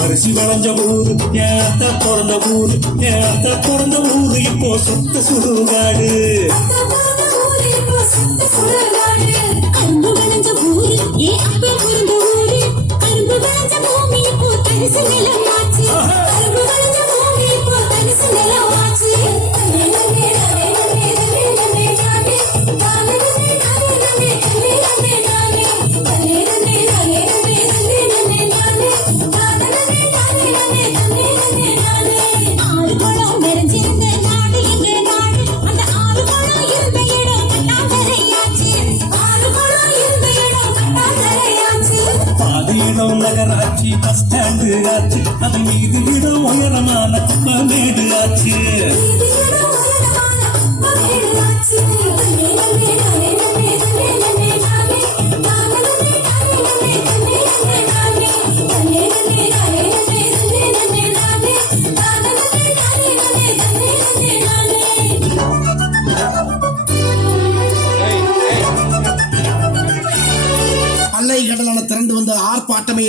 அரிசி வளைஞ்ச ஊரு என் அத்தை பிறந்த ஊரு என் அத்தை பிறந்த ஊரு. பூமி இப்போ தரிசு நிலம். இடம் நகராட்சி பஸ் ஸ்டாண்டு ஆச்சு. அது மீது இடம் உயரமான கும்பமேடு ஆச்சு. கடலை கொண்டு வந்த ஆர்ப்பாட்டமே